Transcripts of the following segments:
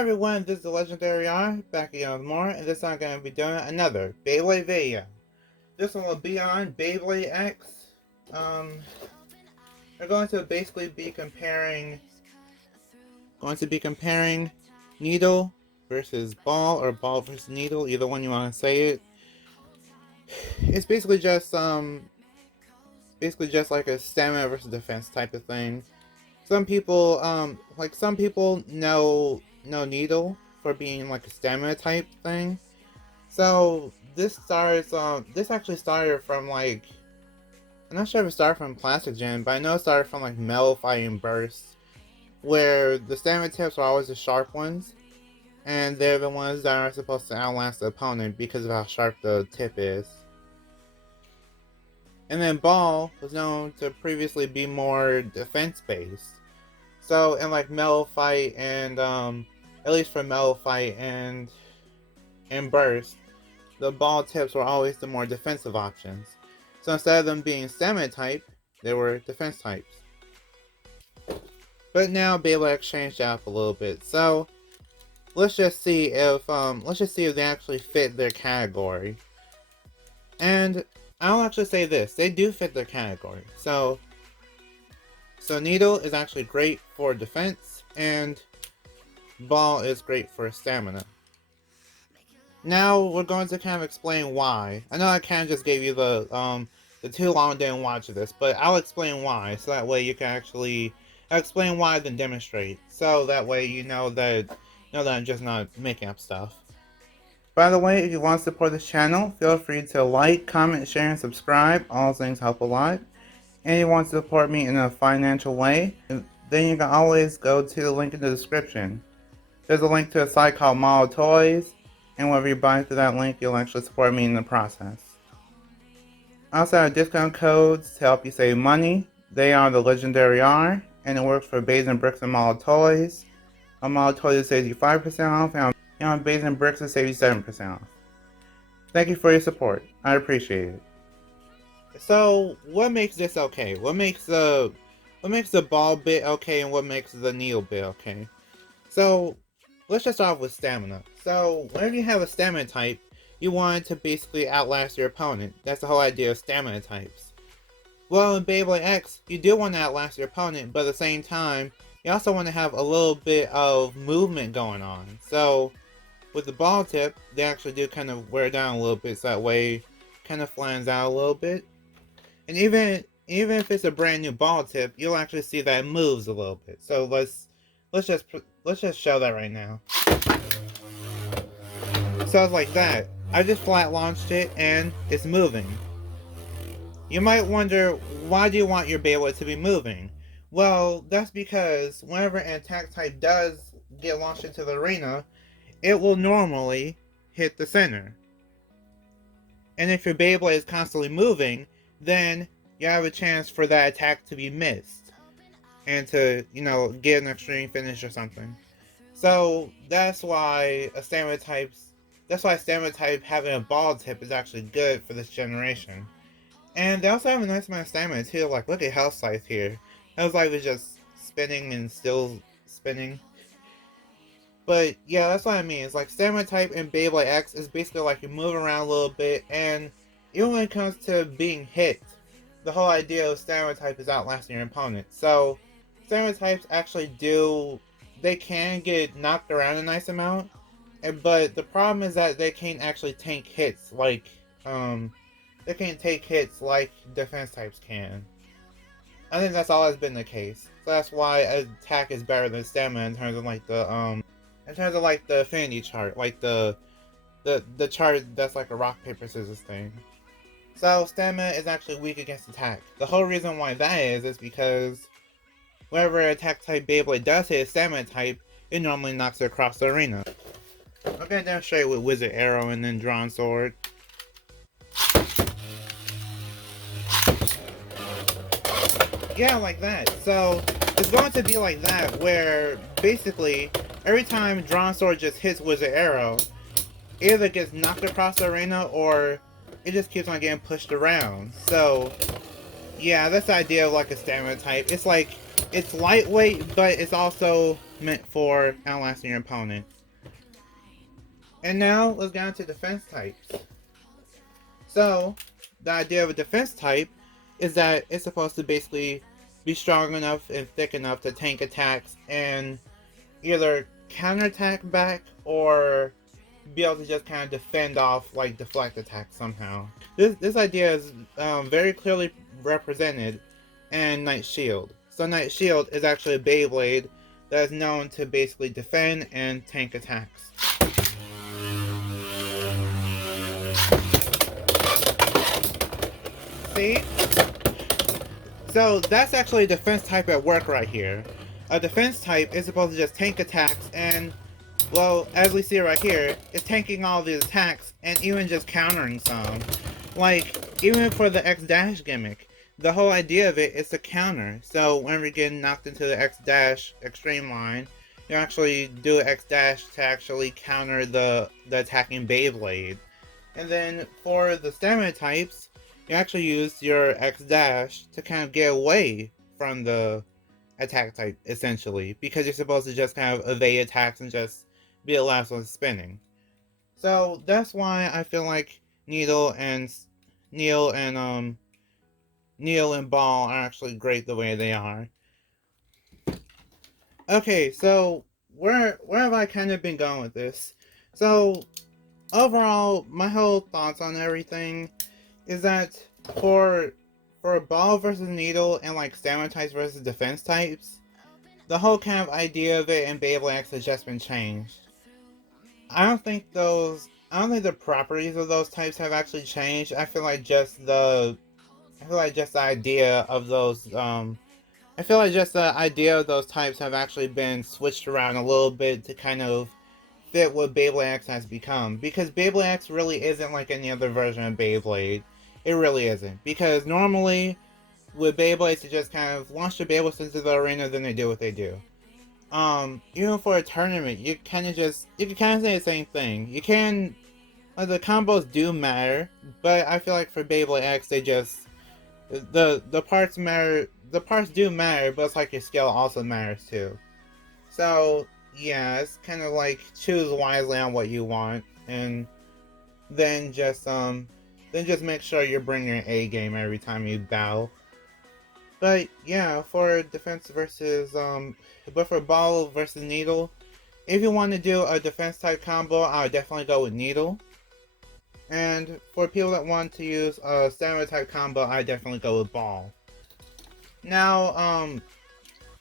Hi everyone, this is the Legendary R, back again with more, and this time I'm going to be doing another Beyblade video. This one will be on Beyblade X. We're going to basically be comparing needle versus ball, or ball versus needle, either one you want to say it. It's basically just like a stamina versus defense type of thing. Some people know needle for being like a stamina type thing. So this actually started from like, I'm not sure if it started from Plastic Gen, but I know it started from like Metal Fighting Burst, where the stamina tips are always the sharp ones, and they're the ones that are supposed to outlast the opponent because of how sharp the tip is. And then ball was known to previously be more defense based. So in like Metal Fight and at least for Metal Fight and Burst, the ball tips were always the more defensive options. So instead of them being stamina type, they were defense types. But now Beyblade X changed up a little bit. So let's just see if they actually fit their category. And I'll actually say this: they do fit their category. So needle is actually great for defense, and ball is great for stamina. Now we're going to kind of explain why. I know I kind of just gave you the too long didn't watch this, but I'll explain why, so that way you can actually explain why then demonstrate. So that way you know that I'm just not making up stuff. By the way, if you want to support this channel, feel free to like, comment, share, and subscribe. All things help a lot. And you want to support me in a financial way, then you can always go to the link in the description. There's a link to a site called Model Toys, and whenever you buy through that link, you'll actually support me in the process. I also have discount codes to help you save money. They are the Legendary R, and it works for Bays and Bricks and Model Toys. On Model Toys it saves you 5% off, and on Bays and Bricks it saves you 7% off. Thank you for your support. I appreciate it. So, what makes this okay? What makes the ball bit okay, and what makes the needle bit okay? So, let's just start off with stamina. So, whenever you have a stamina type, you want it to basically outlast your opponent. That's the whole idea of stamina types. Well, in Beyblade X, you do want to outlast your opponent, but at the same time, you also want to have a little bit of movement going on. So, with the ball tip, they actually do kind of wear down a little bit, so that way it kind of flans out a little bit. And even if it's a brand new ball tip, you'll actually see that it moves a little bit. So let's just show that right now. So it's like that. I just flat launched it and it's moving. You might wonder, why do you want your Beyblade to be moving? Well, that's because whenever an attack type does get launched into the arena, it will normally hit the center. And if your Beyblade is constantly moving, then you have a chance for that attack to be missed and to, get an extreme finish or something. So that's why stamina type having a ball tip is actually good for this generation. And they also have a nice amount of stamina too. Like, look at Health Scythe here. Health Scythe is just spinning and still spinning. But yeah, that's what I mean. It's like stamina type in Beyblade X is basically like you move around a little bit, and even when it comes to being hit, the whole idea of stamina type is outlasting your opponent. So stamina types actually they can get knocked around a nice amount, but the problem is that they can't actually tank hits like defense types can. I think that's always been the case. So that's why attack is better than stamina in terms of like the affinity chart, like the chart that's like a rock paper scissors thing. So stamina is actually weak against attack. The whole reason why that is because whenever attack type Beyblade does hit a stamina type, it normally knocks it across the arena. I'm gonna demonstrate with Wizard Arrow and then Drawn Sword. Yeah, like that. So it's going to be like that, where basically every time Drawn Sword just hits Wizard Arrow, it either gets knocked across the arena or it just keeps on getting pushed around. So yeah, that's the idea of like a stamina type. It's like it's lightweight, but it's also meant for outlasting your opponent. And now, let's get into defense types. So, the idea of a defense type is that it's supposed to basically be strong enough and thick enough to tank attacks and either counterattack back or be able to just kind of defend off, like deflect attacks somehow. This idea is very clearly represented in Night Shield. So Night Shield is actually a Beyblade that is known to basically defend and tank attacks. See? So that's actually a defense type at work right here. A defense type is supposed to just tank attacks and, well, as we see right here, it's tanking all these attacks and even just countering some. Like, even for the X-Dash gimmick, the whole idea of it is to counter. So when we get knocked into the X-Dash extreme line, you actually do X-Dash to actually counter the attacking Beyblade. And then for the stamina types, you actually use your X-Dash to kind of get away from the attack type, essentially, because you're supposed to just kind of evade attacks and just be the last one spinning. So that's why I feel like Needle and Ball are actually great the way they are. Okay, so where have I kind of been going with this? So overall, my whole thoughts on everything is that for Ball versus Needle and like stamina types versus defense types, the whole kind of idea of it in Beyblade X has just been changed. I don't think the properties of those types have actually changed. I feel like just the idea of those types have actually been switched around a little bit to kind of fit what Beyblade X has become. Because Beyblade X really isn't like any other version of Beyblade. It really isn't. Because normally, with Beyblades, you just kind of launch the Beyblades into the arena, then they do what they do. Even for a tournament, you can kind of say the same thing. You can, the combos do matter, but I feel like for Beyblade X, they just, the parts matter, the parts do matter, but it's like your skill also matters too. So, yeah, it's kind of like choose wisely on what you want, and then just make sure you're bringing your A game every time you battle. But yeah, for defense versus but for Ball versus Needle, if you want to do a defense type combo, I would definitely go with Needle. And for people that want to use a stamina type combo, I definitely go with Ball. Now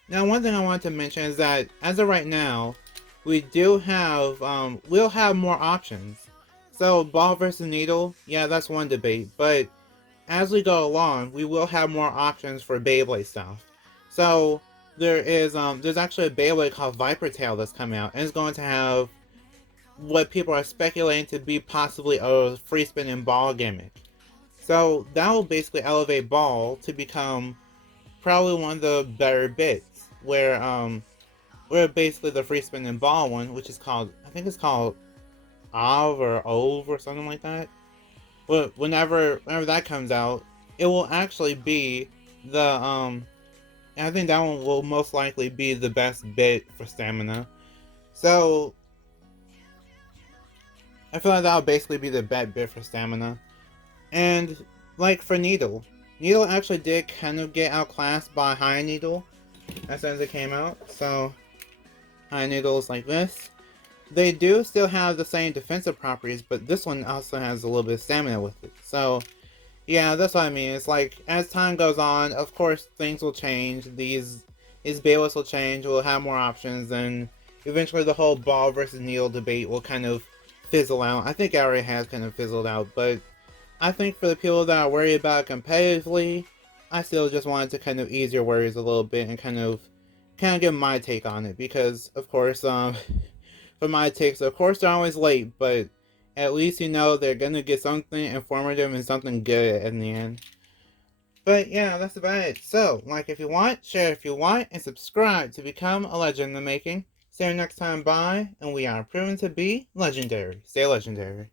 one thing I wanted to mention is that as of right now, we do have we'll have more options. So Ball versus Needle, yeah, that's one debate, but as we go along, we will have more options for Beyblade stuff. So there's actually a Beyblade called Viper Tail that's coming out, and it's going to have what people are speculating to be possibly a free spinning ball gimmick. So that will basically elevate Ball to become probably one of the better bits, where basically the free spinning ball one, which is called, I think it's called Ov or Ove or something like that. But whenever that comes out, it will actually be the I think that one will most likely be the best bit for stamina. So I feel like that'll basically be the best bit for stamina. And like for Needle actually did kind of get outclassed by High Needle as soon as it came out. So High Needle is like this. They do still have the same defensive properties, but this one also has a little bit of stamina with it. So, yeah, that's what I mean. It's like, as time goes on, of course, things will change. These Beyblades will change, we'll have more options, and eventually the whole Ball versus Needle debate will kind of fizzle out. I think it already has kind of fizzled out, but I think for the people that are worried about it competitively, I still just wanted to kind of ease your worries a little bit and kind of give my take on it, because, of course, for my takes, of course they're always late, but at least you know they're gonna get something informative and something good in the end. But yeah, that's about it. So, like if you want, share if you want, and subscribe to become a legend in the making. See you next time, bye, and we are proven to be legendary. Stay legendary.